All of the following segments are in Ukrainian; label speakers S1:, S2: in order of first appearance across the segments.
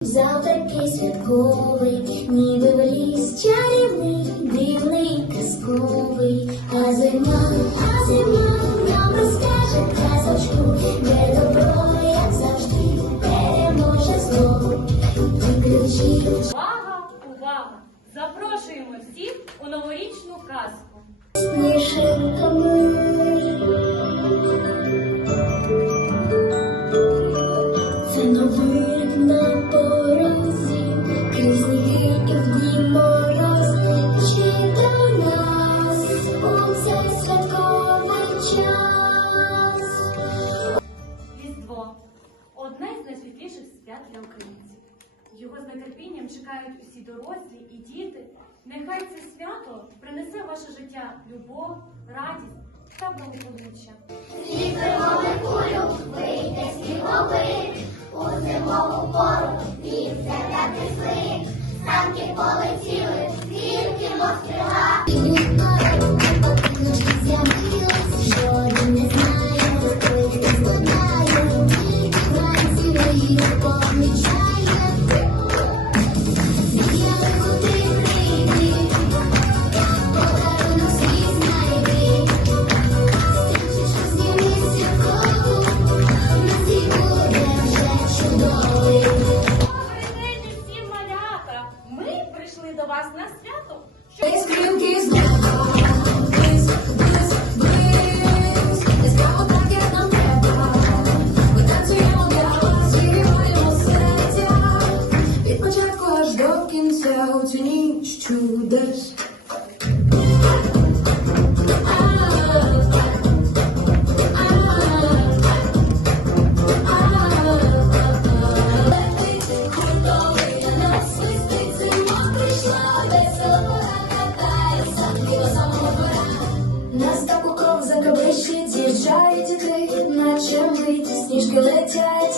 S1: Завтраки святковий, ніби в ліс чарівний, дивний, казковий, а зима, а зима нам розкаже казочку, де добро, як завжди, переможе зло. Ти
S2: Увага, увага! Запрошуємо всіх у новорічну казку.
S1: сніжинками.
S2: Його з нетерпінням чекають усі дорослі і діти. Нехай це свято принесе в ваше життя любов, радість та благополуччя.
S1: Зімовий кулю вийде сніговик, у зимову пору він для тисли, санки полетіли, звідки мострила.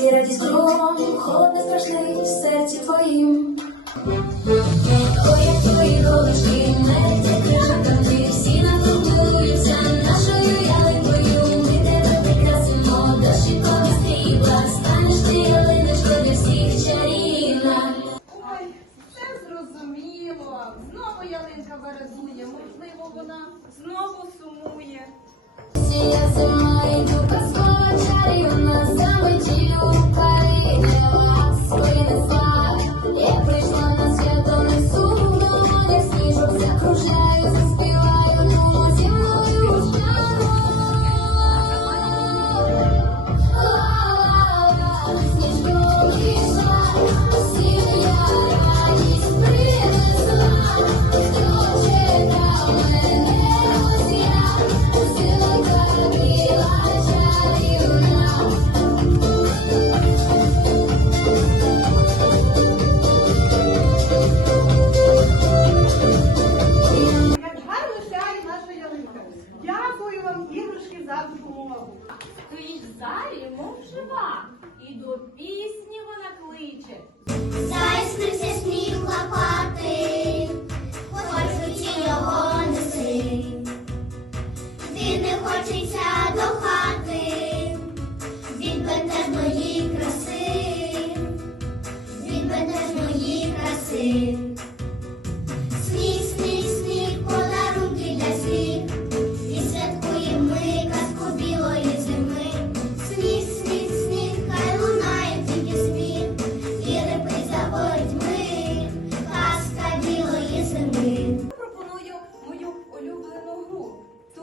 S3: І радість кругом, холодно страшний серці твоїм. Ой, як твої голочки, летять крижаками, всі натурбуються нашою ялинкою. Ми тебе прикрасимо, дощикові стріла, станеш ти ялиночко для всіх чарівна.
S4: Ой, все зрозуміло. Знову ялинка вередує. Можливо, вона
S2: знову сумує.
S3: Сія зима йду казкова чарівна,
S2: жива, і до пісні вона кличе.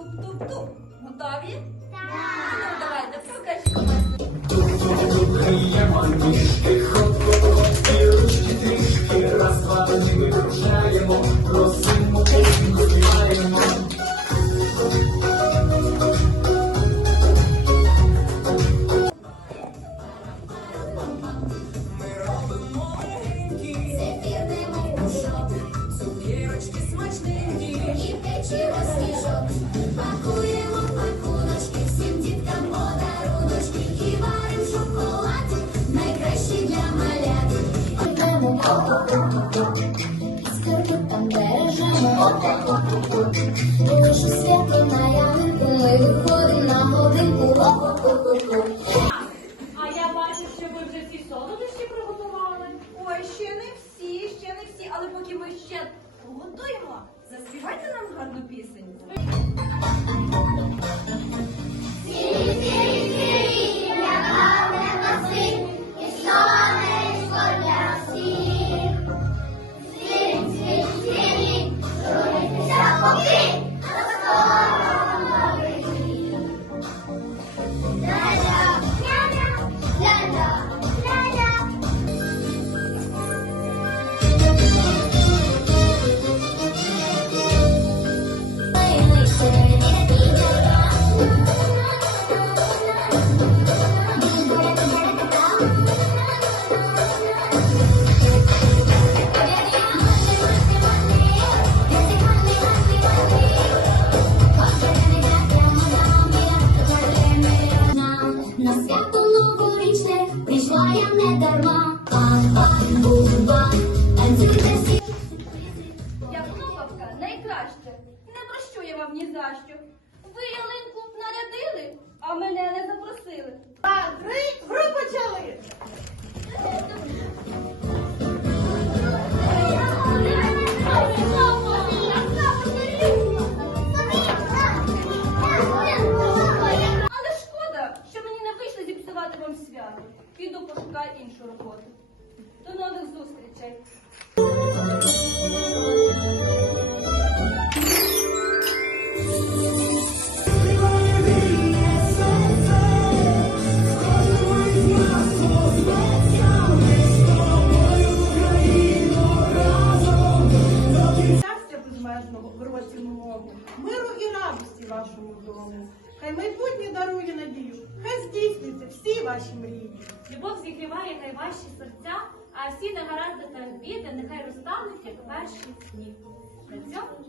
S2: Туп-туп-туп. Готові?
S1: Так.
S2: Ну, давайте, покажіть.
S3: Цукерочки
S1: Скарбутом бережемо
S2: А я бачу, що ви вже всі солодощі приготували. Ой,
S1: ще не
S5: всі, ще не всі, але поки ми ще готуємо, заспівайте нам
S1: гарну пісню. Найкраще. Не прощу я вам ні за що. Ви ялинку нарядили, а мене не запросили.
S4: А гри, гру почали.
S1: Але шкода, що мені не вийшло зіпсувати вам свято. Піду пошукаю іншу роботу. До нових зустрічей.
S4: Році миру і радості вашому дому. Хай майбутнє дарує надію, хай здійснюються всі ваші мрії.
S2: Любов зігріває хай ваші серця, а всі негаразди та обіди, нехай розтануть, як перші сніг. На цьому